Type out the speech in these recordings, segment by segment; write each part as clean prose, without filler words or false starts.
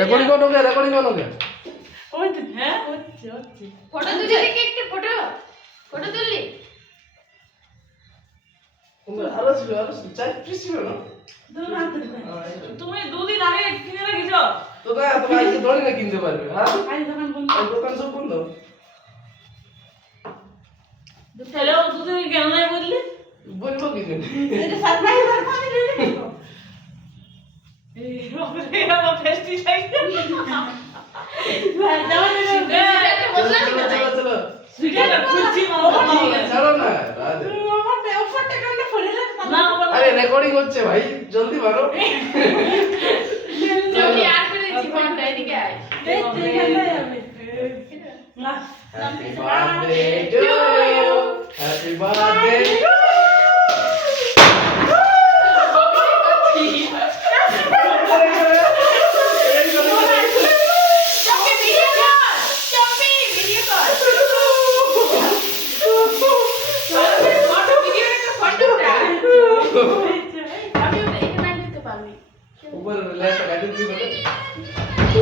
Recording করো কে ওই তো হ্যাঁ হচ্ছে ফটো তুলি দেখি একটা ফটো তুললি আরো চাই পিস ছিল না তুমি দুদিন আগে কিনে রেখেছো তো না তোমার আজকে ধরে না কিনতে পারবে হ্যাঁ আজ দোকান বন্ধ আর দোকান সব বন্ধ তাহলে দুদিন কেন নাই বললি বলবো কি জানি এটা সারপ্রাইজ আর আমি দিয়ে দেবো এই বাবারে আমার ফেস্টি চাই ভাই যাও না এটা বললা কি কথা চলো সুইটারটা খুলছি মামা চলো না রাধে। আমার উপরটা কানে পড়ে না আরে রেকর্ডিং হচ্ছে ভাই জলদি মারো তুমি আর করে জীবনটা এদিকে আয় happy birthday to you happy birthday ऊपर लेफ्ट गाड़ी भी बता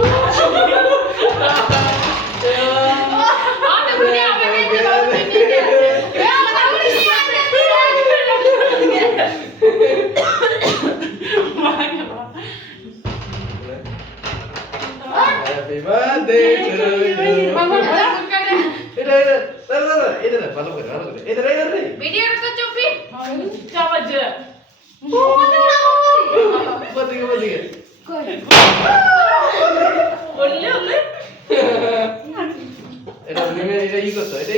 हैप्पी बर्थडे टू यू इधर भालो कर इधर ভিডিও তো চুপি চাবাজ বদিকে বললে বললে এটা নিমে এটা ই করতে এটা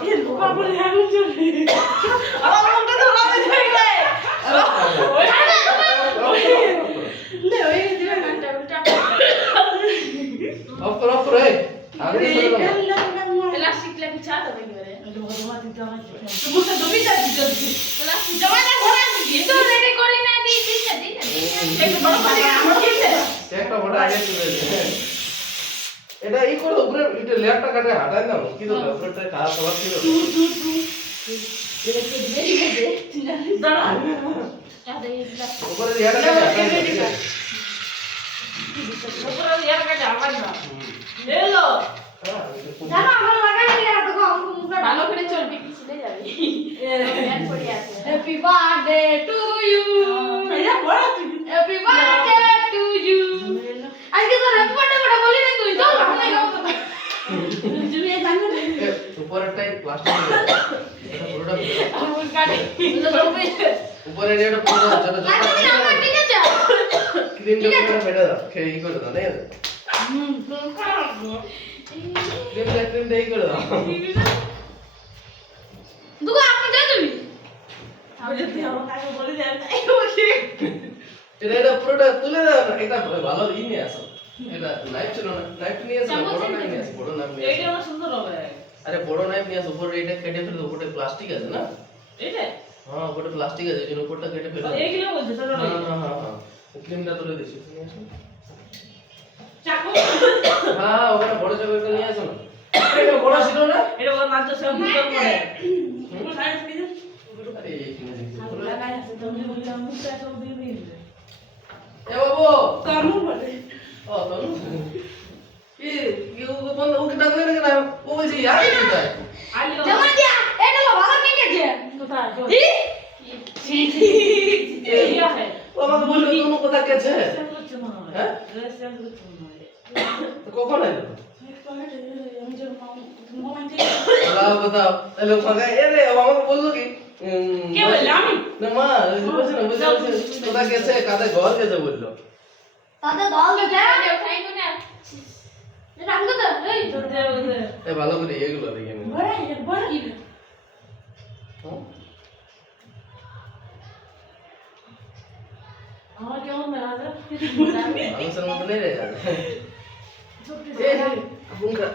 ये रुका बोले है मुझे अब मुझे थोड़ा बचाई ले ले ओए दिवा घंटा उल्टा ऑफ करो ए आगे चलो प्लास्टिक लेके छा तो नहीं करे तो भगवान दी जाना तू मुझसे दबी जा दी प्लास्टिक जमाना घोड़ा दिए तो रेडी करी ना दी दी एक बड़ा बड़ा আমার কিনতে একটা বড় আগে চলে যাবে এটা ই করো উপরে এটা লেয়ারটা কাটে হাটাই না কি তো উপরেটা খারাপ খাবার ছিল এটা কি দেরি হবে দাঁড়া আরে প্লাস্টিক উপরে লেয়ারটা কাটে হাটাই না উপরে ইয়ার কাছে আওয়াজ না লেলো জানো আমার লাগাই দিলে এত কম মুখটা ভালো করে চলবে পিছলে যাবে ব্যান পড়ে আছে হ্যাপি বার্থডে টু ইউ এটা বড় তুই হ্যাপি বার্থডে টু ইউ আজকে তো হ্যাপি বার্থডে বড় বলি না তুই চল ভালো নাই গাও তো তুমি এই জানো না উপরেরটাই প্লাস্টিক এটা পুরোটা আমার কাটে তো বলবে উপরে এটা পুরো যত আজকে আমার ঠিক আছে ক্রিমটা পুরো ফেটে দাও খেয়ে ই করে দাও না ক্রিম দেই করে দাও দুগো আপনি যা তুমি আমি যদি আমার কাছে বলে দেন এটা পুরোটা তুলে দাও না এটা ভালো ই নিয়ে আসো এটা নাইফ ছিল না নাইফ নিয়ে আসো বড় নাইফ নিয়ে আসো বড় নাইফ নিয়ে এইটা আসো আমার সুন্দর হবে আরে বড় নাইফ নিয়ে আসো উপরে এটা কেটে ফেলে দাও উপরে প্লাস্টিক আছে না এইটা হ্যাঁ উপরে প্লাস্টিক আছে এজন্য উপরটা কেটে ফেলে দাও এইগুলো বলছে তো হ্যাঁ ক্রিমটা তুলে দিছি নিয়ে আসো চাকু হ্যাঁ ওখানে বড় চাকরিটা নিয়ে আসো না এটা বড় ছিল না এটা বড় না তো সব মুখের পড়ে পুরো সাইজ কি আরে এই কিনে দিছি আর লাগাই আছে তুমি বললাম মুখটা সব দিয়ে দিই এ বাবু কানু বলে ও তনু কি ও বন্ধ ওকে ডাকলে না কেন ও বলছে ইয়ার এটা আলিও জমা দিয়া এটা তো ভালো কে গেছে কোথায় গো এই ইয়া হে ও আমাকে বললো তনু কোথা গেছে সেল করছে মনে হয় হ্যাঁ? সেল করছে মনে হয় তো কখন এলো আমি যে মামা লাও बताओ তাহলে ওখানে এ রে ও আমাকে বললো কি কে বললে আমি না মা বলছে না বলছে কোথা গেছে কাদা ঘর গেছে বললো তাতে দল দে দে উঠাই কোনে রাম তো এই তো দে দে এ ভালো করে এগুলো দেখে নে বড় কি আমার কেমন দেখা যায় মানুষের মতো নেই রে ছোট এই বুনকা